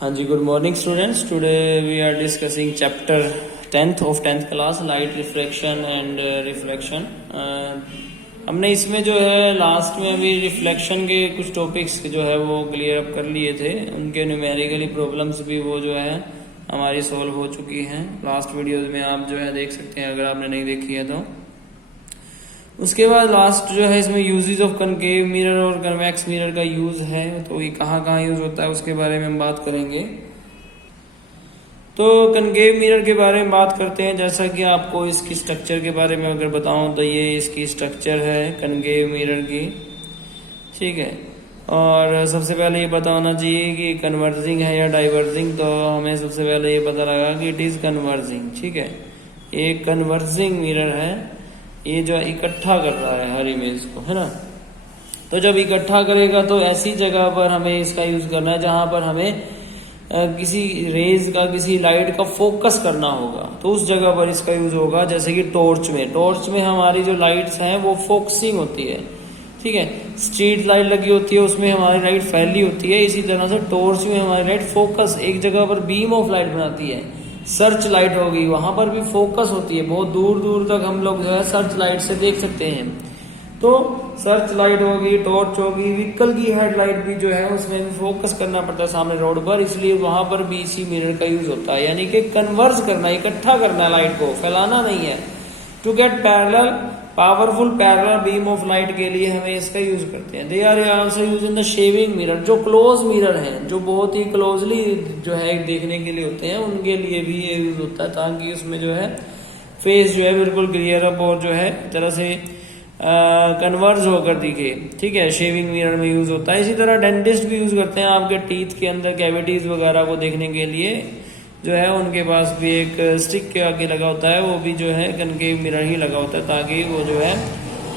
हाँ जी, good morning students. Today we are discussing chapter 10th of 10th class, light reflection and reflection. हमने इसमें जो है लास्ट में अभी रिफ्लेक्शन के कुछ टॉपिक्स जो है वो क्लियर अप कर लिए थे। उनके न्यूमेरिकली प्रॉब्लम्स भी वो जो है हमारी सॉल्व हो चुकी हैं। लास्ट वीडियोज में आप जो है देख सकते हैं अगर आपने नहीं देखी है तो। उसके बाद लास्ट जो है इसमें यूजेस ऑफ कनकेव मिरर और कन्वेक्स मिरर का यूज है, तो ये कहाँ कहाँ यूज होता है उसके बारे में हम बात करेंगे। तो कनकेव मिरर के बारे में बात करते हैं। जैसा कि आपको इसकी स्ट्रक्चर के बारे में अगर बताऊं तो ये इसकी स्ट्रक्चर है कनकेव मिरर की, ठीक है। और सबसे पहले ये पता होना चाहिए कि कन्वर्जिंग है या डाइवर्जिंग। तो हमें सबसे पहले ये पता लगा कि इट इज कन्वर्जिंग, ठीक है। ये कन्वर्जिंग मिरर है, ये जो इकट्ठा कर रहा है हर इमेज को, है ना। तो जब इकट्ठा करेगा तो ऐसी जगह पर हमें इसका यूज करना है जहां पर हमें किसी रेज का, किसी लाइट का फोकस करना होगा, तो उस जगह पर इसका यूज होगा। जैसे कि टॉर्च में हमारी जो लाइट्स हैं वो फोकसिंग होती है, ठीक है। स्ट्रीट लाइट लगी होती है, उसमें हमारी लाइट फैली होती है। इसी तरह से टॉर्च में हमारी लाइट फोकस, एक जगह पर बीम ऑफ लाइट बनाती है। सर्च लाइट होगी, वहां पर भी फोकस होती है, बहुत दूर दूर तक हम लोग जो है सर्च लाइट से देख सकते हैं। तो सर्च लाइट होगी, टॉर्च होगी, व्हीकल की हेडलाइट भी जो है उसमें भी फोकस करना पड़ता है सामने रोड पर, इसलिए वहां पर भी इसी मिरर का यूज होता है। यानी कि कन्वर्ज करना, इकट्ठा करना, लाइट को फैलाना नहीं है। To get parallel powerful parallel beam of light के लिए हमें इसका यूज करते हैं। They are also use in the shaving mirror, जो क्लोज मिरर हैं, जो बहुत ही क्लोजली जो है देखने के लिए होते हैं, उनके लिए भी ये यूज होता है, ताकि उसमें जो है फेस जो है बिल्कुल क्लियर अप और जो है एक तरह से कन्वर्ज होकर दिखे, ठीक है। शेविंग मिरर में यूज होता है। इसी तरह डेंटिस्ट भी यूज करते हैं आपके टीथ के अंदर कैविटीज वगैरह को देखने के लिए, जो है उनके पास भी एक स्टिक के आगे लगा होता है, वो भी जो है कनकेव मिरर ही लगा होता है, ताकि वो जो है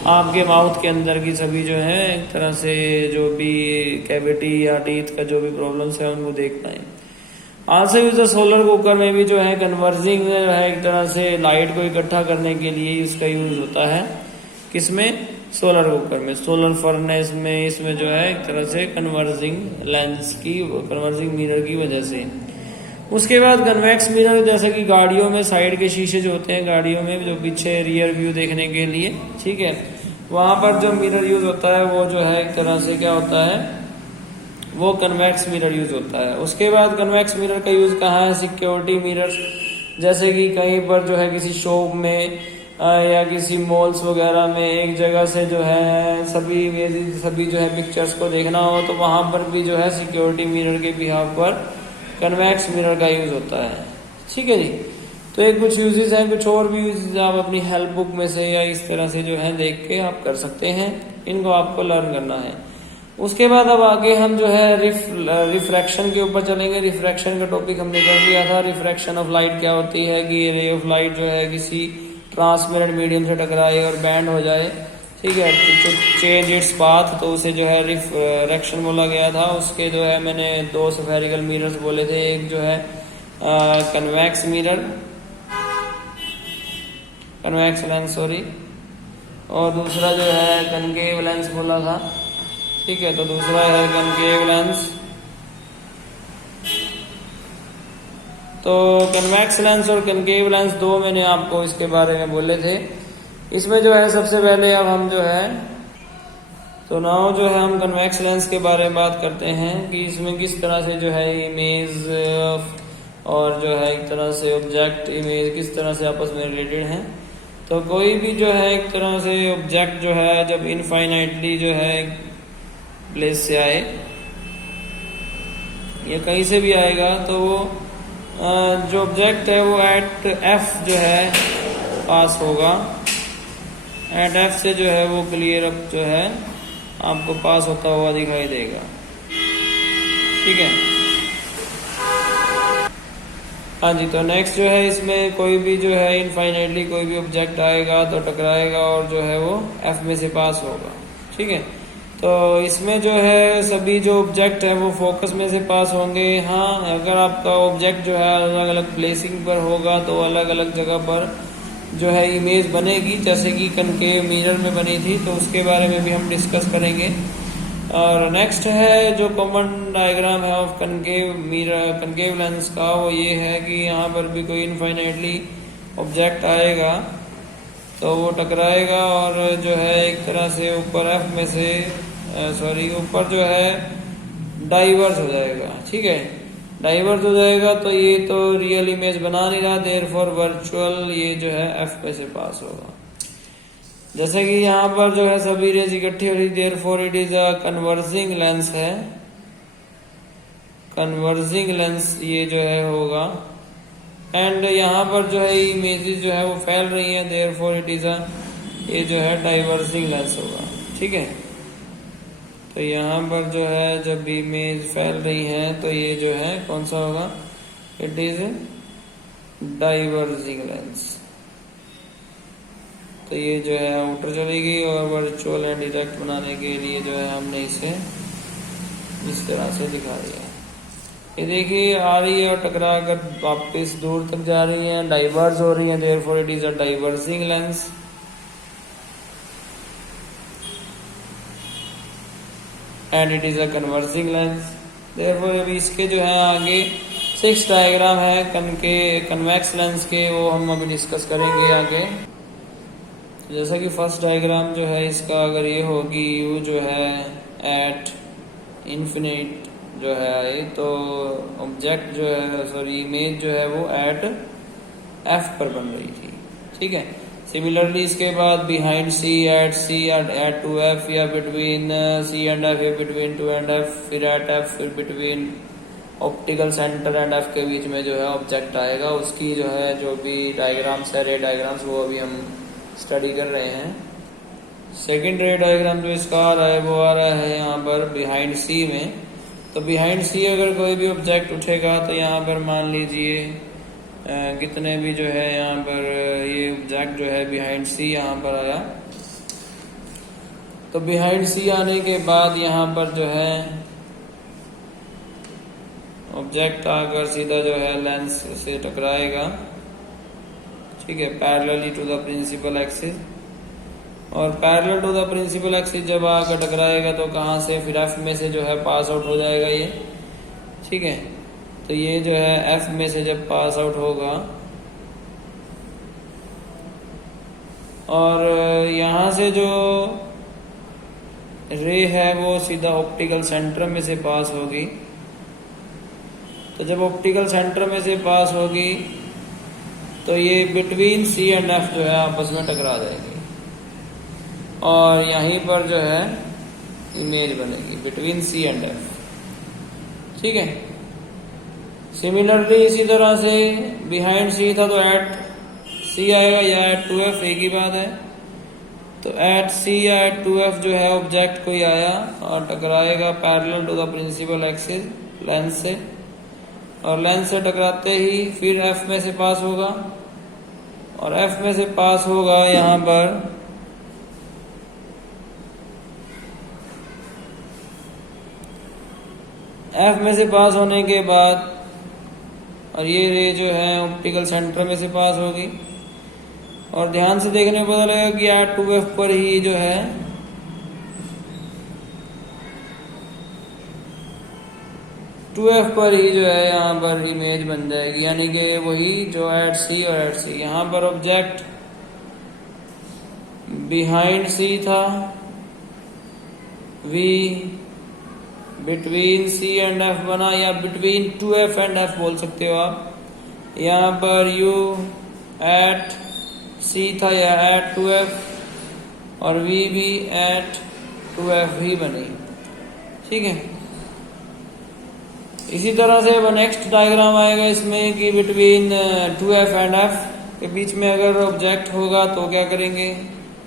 आपके माउथ के अंदर की सभी जो है एक तरह से जो भी कैविटी या टीथ का जो भी प्रॉब्लम्स है उनको देख पाए। Also use the solar cooker में भी जो है कन्वर्जिंग है, एक तरह से लाइट को इकट्ठा करने के लिए इसका यूज होता है। किसमें? सोलर कुकर में, सोलर फर्नेस में, इसमें जो है एक तरह से कन्वर्जिंग लेंस की, कन्वर्जिंग मिरर की वजह से। उसके बाद कन्वेक्स मिरर, जैसे कि गाड़ियों में साइड के शीशे जो होते हैं गाड़ियों में, जो पीछे रियर व्यू देखने के लिए, ठीक है, वहां पर जो मिरर यूज होता है वो जो है एक तरह से क्या होता है, वो कन्वेक्स मिरर यूज होता है। उसके बाद कन्वेक्स मिरर का यूज कहाँ है? सिक्योरिटी मिरर्स, जैसे कि कहीं पर जो है किसी शॉप में या किसी मॉल्स वगैरह में एक जगह से जो है सभी जो है पिक्चर्स को देखना हो, तो वहां पर भी जो है सिक्योरिटी मिरर के बिहाफ पर कन्वेक्स मिरर का यूज होता है, ठीक है जी। तो ये कुछ यूजेस हैं, कुछ और भी यूजेस आप अपनी हेल्प बुक में से या इस तरह से जो है देख के आप कर सकते हैं, इनको आपको लर्न करना है। उसके बाद अब आगे हम जो है रिफ्रैक्शन के ऊपर चलेंगे। रिफ्रैक्शन का टॉपिक हमने कर लिया था। रिफ्रैक्शन ऑफ लाइट क्या होती है कि रे ऑफ लाइट जो है किसी ट्रांसपेरेंट मीडियम से टकराए और बैंड हो जाए, ठीक है, तो चेंज इट्स पाथ, तो उसे जो है रिफ्रैक्शन बोला गया था। उसके जो है मैंने दो स्फेरिकल मिरर्स बोले थे, एक जो है convex mirror, convex lens sorry, और दूसरा जो है कनकेव लेंस बोला था, ठीक है। तो दूसरा है कनकेव लेंस। तो कन्वेक्स लेंस और कनकेव लेंस दो मैंने आपको इसके बारे में बोले थे। इसमें जो है सबसे पहले अब हम जो है तो नाउ जो है हम कन्वेक्स लेंस के बारे में बात करते हैं कि इसमें किस तरह से जो है इमेज और जो है एक तरह से ऑब्जेक्ट इमेज किस तरह से आपस में रिलेटेड हैं। तो कोई भी जो है एक तरह से ऑब्जेक्ट जो है जब इनफाइनाइटली जो है प्लेस से आए या कहीं से भी आएगा, तो वो जो ऑब्जेक्ट है वो एट एफ जो है पास होगा। एट एफ से जो है वो क्लियर अप जो है आपको पास होता हुआ दिखाई देगा, ठीक है। हाँ जी, तो नेक्स्ट जो है इसमें कोई भी जो है इनफाइनाइटली कोई भी ऑब्जेक्ट आएगा तो टकराएगा और जो है वो एफ में से पास होगा, ठीक है। तो इसमें जो है सभी जो ऑब्जेक्ट है वो फोकस में से पास होंगे। हाँ, अगर आपका ऑब्जेक्ट जो है अलग अलग प्लेसिंग पर होगा तो अलग अलग जगह पर जो है इमेज बनेगी, जैसे कि कनकेव मिरर में बनी थी, तो उसके बारे में भी हम डिस्कस करेंगे। और नेक्स्ट है जो कॉमन डायग्राम है of concave mirror concave lens का, वो ये है कि यहाँ पर भी कोई इनफाइनाइटली ऑब्जेक्ट आएगा तो वो टकराएगा और जो है एक तरह से ऊपर एफ में से ऊपर जो है डाइवर्स हो जाएगा। ठीक है, डाइवर्स हो जाएगा तो ये तो रियल इमेज बना नहीं रहा, देयरफॉर वर्चुअल ये जो है एफ पे से पास होगा। जैसे कि यहाँ पर जो है सभी रेज इकट्ठी हो रही, therefore it is a converging lens है, कन्वर्जिंग लेंस ये जो है होगा। एंड यहाँ पर जो है इमेजेस जो है वो फैल रही है, देयरफॉर इट इज अ ये जो है डाइवर्जिंग लेंस होगा। ठीक है, तो यहाँ पर जो है जब इमेज फैल रही है तो ये जो है कौन सा होगा, इट इज डाइवर्जिंग लेंस। तो ये जो है आउटर चली गई और वर्चुअल एंड डायरेक्ट बनाने के लिए जो है हमने इसे इस तरह से दिखा दिया। ये देखिए आ रही है और टकरा कर वापस दूर तक जा रही है, डाइवर्ज हो रही है, therefore it is a diverging lens. And it is a converging lens, therefore अभी इसके जो है आगे 6 डायग्राम है कन्वेक्स लेंस के, वो हम अभी डिस्कस करेंगे आगे। जैसा कि फर्स्ट डायग्राम जो है इसका अगर ये होगी यू जो है एट इन्फिनिट जो है आए तो ऑब्जेक्ट जो है इमेज जो है वो एट एफ पर बन रही थी। ठीक है, सिमिलरली इसके बाद behind C at two F या बिटवीन सी एंड एफ या बिटवीन टू एंड एफ, फिर एट एफ, फिर between optical centre and F के बीच में जो है ऑब्जेक्ट आएगा। उसकी जो है जो भी डायग्राम्स है रे डायग्राम्स वो अभी हम स्टडी कर रहे हैं। सेकेंड रे डायग्राम जो इसका आ रहा है वो आ रहा है यहाँ पर बिहाइंड सी में। तो बिहाइंड सी अगर कोई भी ऑब्जेक्ट उठेगा तो यहाँ पर मान लीजिए कितने भी जो है यहाँ पर ये ऑब्जेक्ट जो है बिहाइंड सी यहाँ पर आया, तो बिहाइंड सी आने के बाद यहाँ पर जो है ऑब्जेक्ट आकर सीधा जो है लेंस से टकराएगा। ठीक है, parallelly to the principal axis, और parallel to the principal axis जब आकर टकराएगा तो कहाँ से, फिर एफ में से जो है पास आउट हो जाएगा ये। ठीक है, तो ये जो है एफ में से जब पास आउट होगा और यहाँ से जो रे है वो सीधा ऑप्टिकल सेंटर में से पास होगी। तो जब ऑप्टिकल सेंटर में से पास होगी तो ये बिटवीन सी एंड एफ जो है आपस में टकरा जाएगी और यहीं पर जो है इमेज बनेगी बिटवीन सी एंड एफ। ठीक है, सिमिलरली इसी तरह से बिहाइंड सी था तो एट सी आएगा या एट टू एफ, एक ही बात है। तो एट सी या एट टू एफ जो है ऑब्जेक्ट कोई आया और टकराएगा parallel to the principal axis lens से, और लेंस से टकराते ही फिर एफ में से पास होगा और एफ में से पास होगा यहाँ पर एफ में से पास होने के बाद और ये रे जो है ऑप्टिकल सेंटर में से पास होगी और ध्यान से देखने में पता लगेगा कि एट टू एफ पर ही जो है टू एफ पर ही जो है यहाँ पर इमेज बन जाएगी, यानी कि वही जो एट सी और एट सी। यहाँ पर ऑब्जेक्ट बिहाइंड सी था, we between C and F बना या between two F and F बोल सकते हो आप। यहाँ पर यू एट सी था या एट टू एफ और वी भी एट टू एफ ही बनी। ठीक है, इसी तरह से अब नेक्स्ट डायग्राम आएगा इसमें कि between two F and F के बीच में अगर ऑब्जेक्ट होगा तो क्या करेंगे।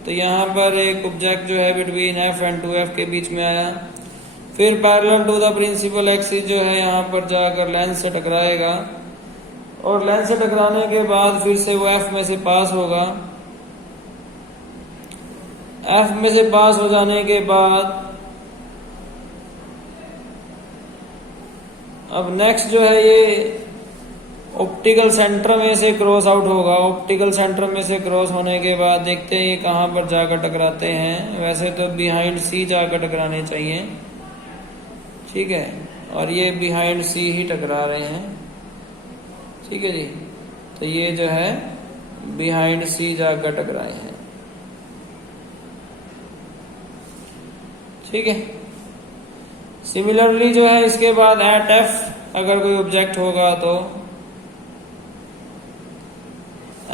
तो यहाँ पर एक ऑब्जेक्ट जो है between F and two F के बीच में आया, फिर parallel to the principal axis जो है यहाँ पर जाकर लेंस से टकराएगा और लेंस से टकराने के बाद फिर से वो एफ में से पास होगा। एफ में से पास हो जाने के बाद अब नेक्स्ट जो है ये ऑप्टिकल सेंटर में से क्रॉस आउट होगा। ऑप्टिकल सेंटर में से क्रॉस होने के बाद देखते हैं ये कहाँ पर जाकर टकराते हैं। वैसे तो बिहाइंड सी जाकर टकराने चाहिए, ठीक है, और ये बिहाइंड सी ही टकरा रहे हैं, ठीक है जी। तो ये जो है बिहाइंड सी जाकर टकराए हैं, ठीक है। सिमिलरली जो है इसके बाद एट एफ अगर कोई ऑब्जेक्ट होगा तो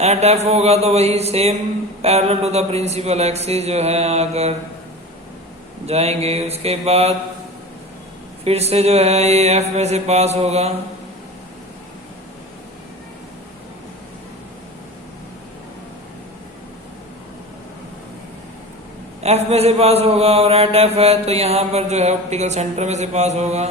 एट एफ होगा तो वही same parallel to the principal axis जो है अगर जाएंगे, उसके बाद फिर से जो है ये एफ में से पास होगा, एफ में से पास होगा और एट एफ है तो यहां पर जो है ऑप्टिकल सेंटर में से पास होगा।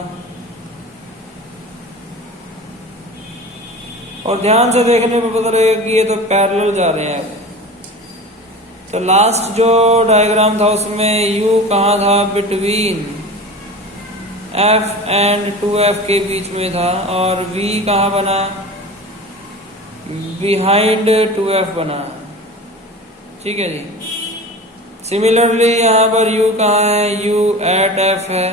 और ध्यान से देखने में पता लगेगा कि ये तो पैरेलल जा रहे हैं। तो लास्ट जो डायग्राम था उसमें यू कहाँ था, बिटवीन एफ एंड 2F के बीच में था, और V कहाँ बना, बिहाइंड 2F बना, ठीक है जी। सिमिलरली यहाँ पर U कहाँ है, U एट F है,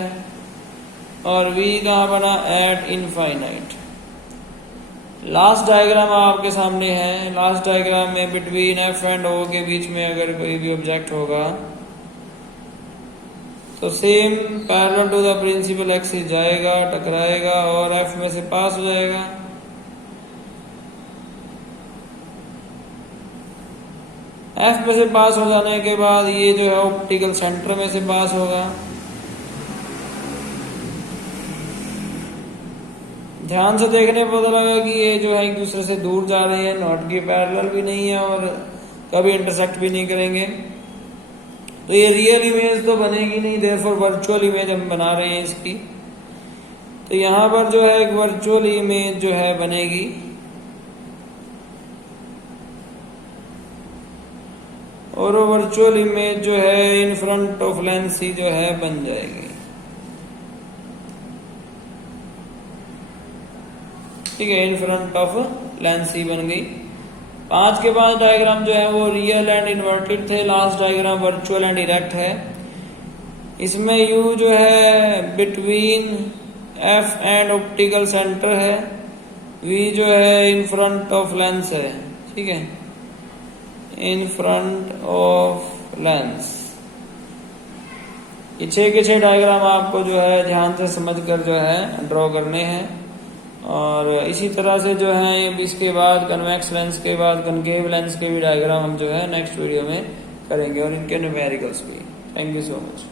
और V कहाँ बना, एट इनफाइनाइट। लास्ट डायग्राम आपके सामने है। लास्ट डायग्राम में बिटवीन F एंड O के बीच में अगर कोई भी ऑब्जेक्ट होगा तो same parallel to the principal axis जाएगा, टकराएगा और F में से पास हो जाएगा। F में से पास हो जाने के बाद ये जो है ऑप्टिकल सेंटर में से पास होगा। ध्यान से देखने पर पता लगा कि ये जो है एक दूसरे से दूर जा रहे हैं, नॉट के पैरेलल भी नहीं है और कभी इंटरसेक्ट भी नहीं करेंगे। तो ये रियल इमेज तो बनेगी नहीं, देयरफॉर वर्चुअल इमेज हम बना रहे हैं इसकी। तो यहां पर जो है एक वर्चुअल इमेज जो है बनेगी, और वो वर्चुअल इमेज जो है इन फ्रंट ऑफ लेंस ही जो है बन जाएगी, ठीक है। इन फ्रंट ऑफ लेंस ही बन गई। 5 के 5 डायग्राम जो है वो रियल एंड इन्वर्टेड थे। Last diagram virtual and erect है। इसमें यू जो है between F and optical centre है, वी जो है इन फ्रंट ऑफ लेंस है, ठीक है, इन फ्रंट ऑफ लेंस। ये 6 के 6 डायग्राम आपको जो है ध्यान से समझकर जो है ड्रॉ करने हैं। और इसी तरह से जो है इसके बाद कन्वेक्स लेंस के बाद कनकेव लेंस के भी डायग्राम हम जो है नेक्स्ट वीडियो में करेंगे, और इनके न्यूमेरिकल्स भी। Thank you so much.